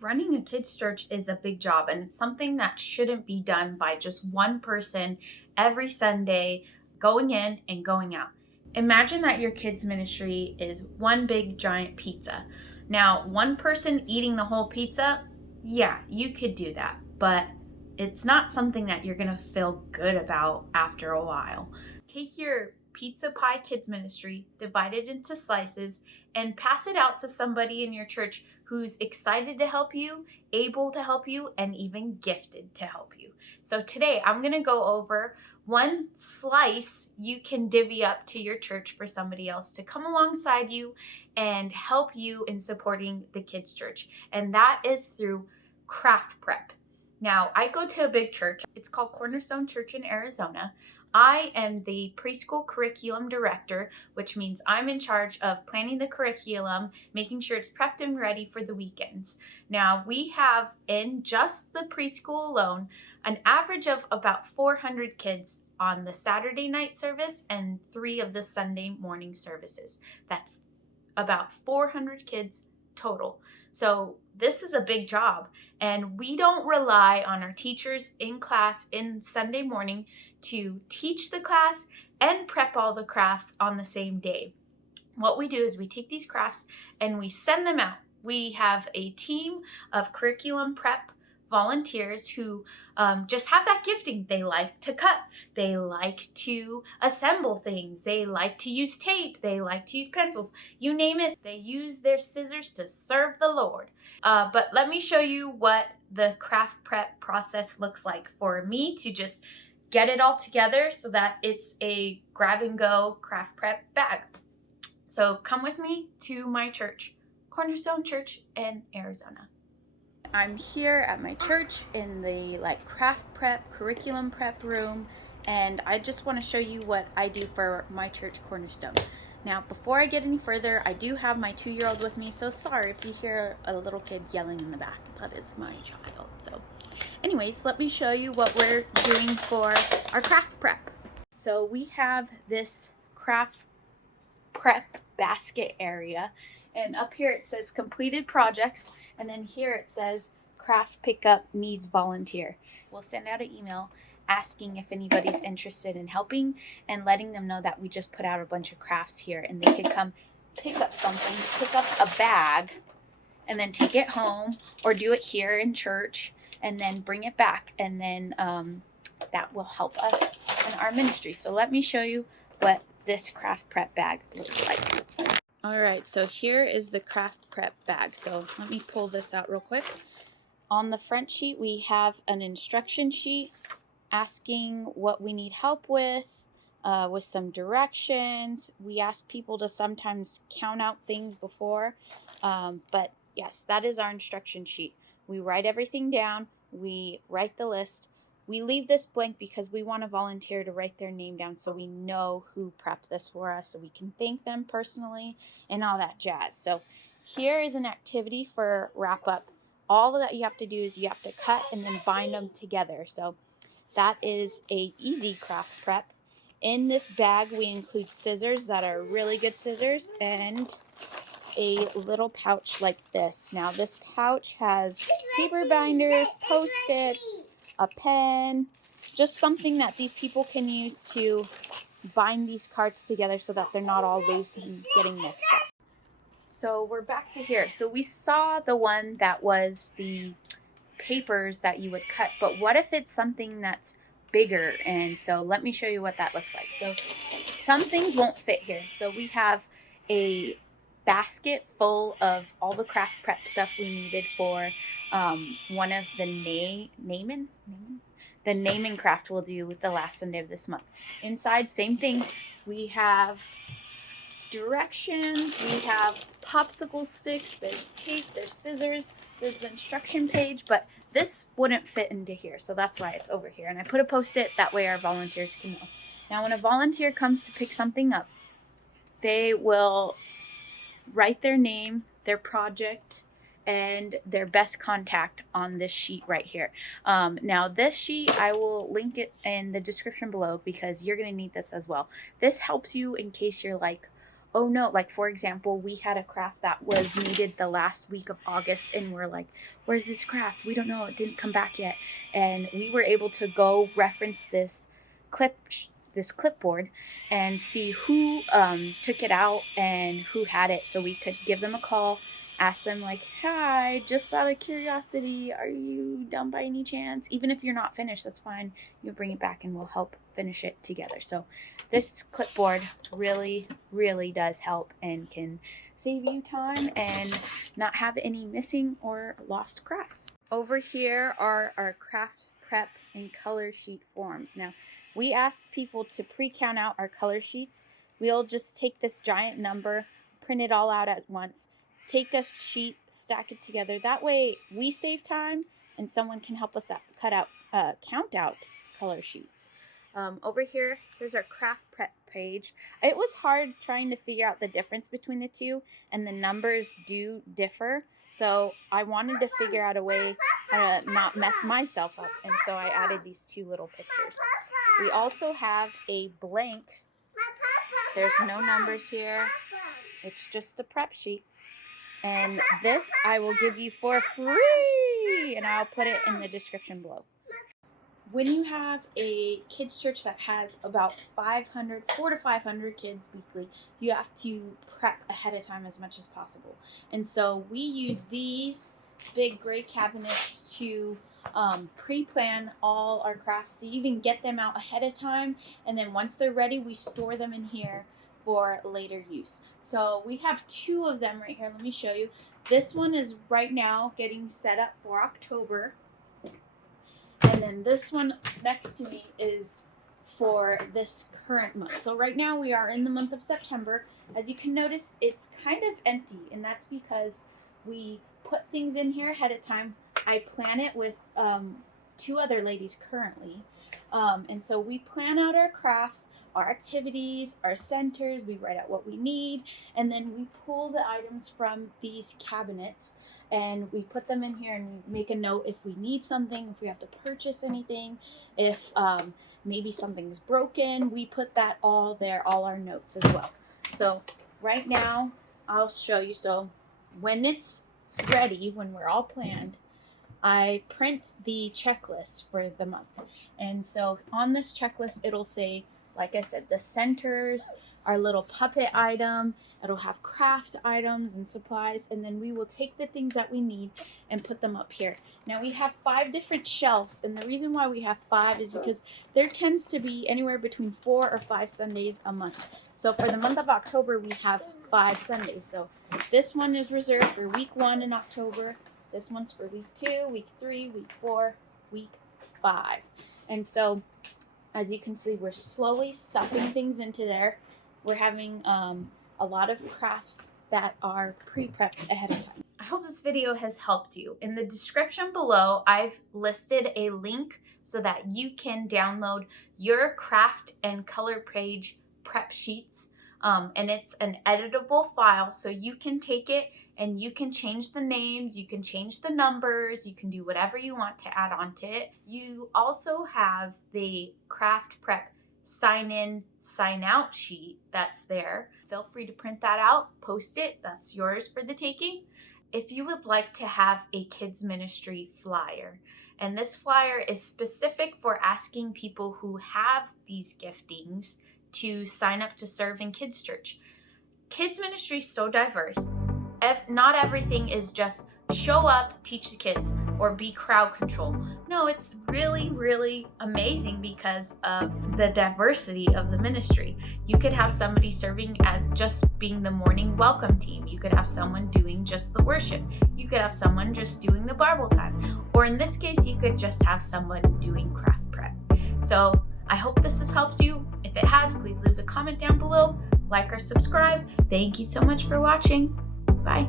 Running a kids' church is a big job, and it's something that shouldn't be done by just one person every Sunday going in and going out. Imagine that your kids' ministry is one big giant pizza. Now, one person eating the whole pizza, yeah, you could do that, but it's not something that you're going to feel good about after a while. Take your pizza pie kids ministry, divide it into slices, and pass it out to somebody in your church who's excited to help you, able to help you, and even gifted to help you. So today I'm going to go over one slice you can divvy up to your church for somebody else to come alongside you and help you in supporting the kids' church. And that is through craft prep. Now, I go to a big church. It's called Cornerstone Church in Arizona. I am the preschool curriculum director, which means I'm in charge of planning the curriculum, making sure it's prepped and ready for the weekends. Now, we have in just the preschool alone an average of about 400 kids on the Saturday night service and 3 of the Sunday morning services. That's about 400 kids total. So this is a big job, and we don't rely on our teachers in class in Sunday morning to teach the class and prep all the crafts on the same day. What we do is we take these crafts and we send them out. We have a team of curriculum prep volunteers who just have that gifting. They like to cut. They like to assemble things. They like to use tape. They like to use pencils. You name it, they use their scissors to serve the Lord. But let me show you what the craft prep process looks like for me to just get it all together so that it's a grab and go craft prep bag. So come with me to my church, Cornerstone Church in Arizona. I'm here at my church in the craft prep, curriculum prep room, and I just want to show you what I do for my church, Cornerstone. Now, before I get any further, I do have my 2-year-old with me, so sorry if you hear a little kid yelling in the back. That is my child. So anyways, let me show you what we're doing for our craft prep. So we have this craft prep basket area, and up here it says completed projects, and then here it says craft pickup needs volunteer. We'll send out an email asking if anybody's interested in helping and letting them know that we just put out a bunch of crafts here, and they could come pick up something, pick up a bag, and then take it home or do it here in church and then bring it back, and then that will help us in our ministry. So let me show you what this craft prep bag looks like. All right, so here is the craft prep bag. So let me pull this out real quick. On the front sheet, we have an instruction sheet asking what we need help with some directions. We ask people to sometimes count out things before, but yes, that is our instruction sheet. We write everything down. We write the list. We leave this blank because we want a volunteer to write their name down so we know who prepped this for us, so we can thank them personally and all that jazz. So here is an activity for wrap up. All that you have to do is you have to cut and then bind them together. So that is a easy craft prep. In this bag, we include scissors that are really good scissors and a little pouch like this. Now this pouch has paper binders, Post-its, a pen, just something that these people can use to bind these cards together so that they're not all loose and getting mixed up. So we're back to here. So we saw the one that was the papers that you would cut, but what if it's something that's bigger? And so let me show you what that looks like. So some things won't fit here. So we have a basket full of all the craft prep stuff we needed for one of the name and craft we'll do with the last Sunday of this month. Inside, same thing. We have directions, we have popsicle sticks, there's tape, there's scissors, there's the instruction page, but this wouldn't fit into here, so that's why it's over here. And I put a Post-it, that way our volunteers can know. Now when a volunteer comes to pick something up, they will write their name, their project, and their best contact on this sheet right here. Now this sheet, I will link it in the description below because you're going to need this as well. This helps you in case you're like, oh no, like for example, we had a craft that was needed the last week of August, and we're like, where's this craft? We don't know, it didn't come back yet. And we were able to go reference this clipboard and see who took it out and who had it, so we could give them a call, ask them like, hi, just out of curiosity, are you done by any chance? Even if you're not finished, that's fine. You bring it back and we'll help finish it together. So this clipboard really, really does help and can save you time and not have any missing or lost crafts. Over here are our craft prep and color sheet forms. Now, we ask people to pre-count out our color sheets. We'll just take this giant number, print it all out at once, take a sheet, stack it together. That way we save time and someone can help us count out color sheets. Over here, there's our craft prep page. It was hard trying to figure out the difference between the two, and the numbers do differ. So I wanted to figure out a way how to not mess myself up, and so I added these two little pictures. We also have a blank. There's no numbers here. It's just a prep sheet. And this I will give you for free, and I'll put it in the description below. When you have a kids church that has about 400 to 500 kids weekly, you have to prep ahead of time as much as possible. And so we use these big gray cabinets to pre-plan all our crafts, to even get them out ahead of time. And then once they're ready, we store them in here for later use. So we have two of them right here. Let me show you. This one is right now getting set up for October. And then this one next to me is for this current month. So right now we are in the month of September. As you can notice, it's kind of empty, and that's because we put things in here ahead of time. I plan it with two other ladies currently. And so we plan out our crafts, our activities, our centers, we write out what we need, and then we pull the items from these cabinets and we put them in here, and we make a note if we need something, if we have to purchase anything, if maybe something's broken, we put that all there, all our notes as well. So right now I'll show you. So when it's ready, when we're all planned, I print the checklist for the month. And so on this checklist, it'll say, like I said, the centers, our little puppet item, it'll have craft items and supplies, and then we will take the things that we need and put them up here. Now we have 5 different shelves, and the reason why we have 5 is because there tends to be anywhere between 4 or 5 Sundays a month. So for the month of October, we have 5 Sundays. So this one is reserved for week 1 in October. This one's for week 2, week 3, week 4, week 5. And so, as you can see, we're slowly stuffing things into there. We're having a lot of crafts that are pre-prepped ahead of time. I hope this video has helped you. In the description below, I've listed a link so that you can download your craft and color page prep sheets. And it's an editable file, so you can take it and you can change the names, you can change the numbers, you can do whatever you want to add on to it. You also have the craft prep sign in, sign out sheet that's there. Feel free to print that out, post it, that's yours for the taking. If you would like to have a kids ministry flyer, and this flyer is specific for asking people who have these giftings to sign up to serve in kids church. Kids ministry is so diverse. Not everything is just show up, teach the kids, or be crowd control. No, it's really, really amazing because of the diversity of the ministry. You could have somebody serving as just being the morning welcome team. You could have someone doing just the worship. You could have someone just doing the Bible time. Or in this case, you could just have someone doing craft prep. So I hope this has helped you. If it has, please leave a comment down below, like or subscribe. Thank you so much for watching. Bye.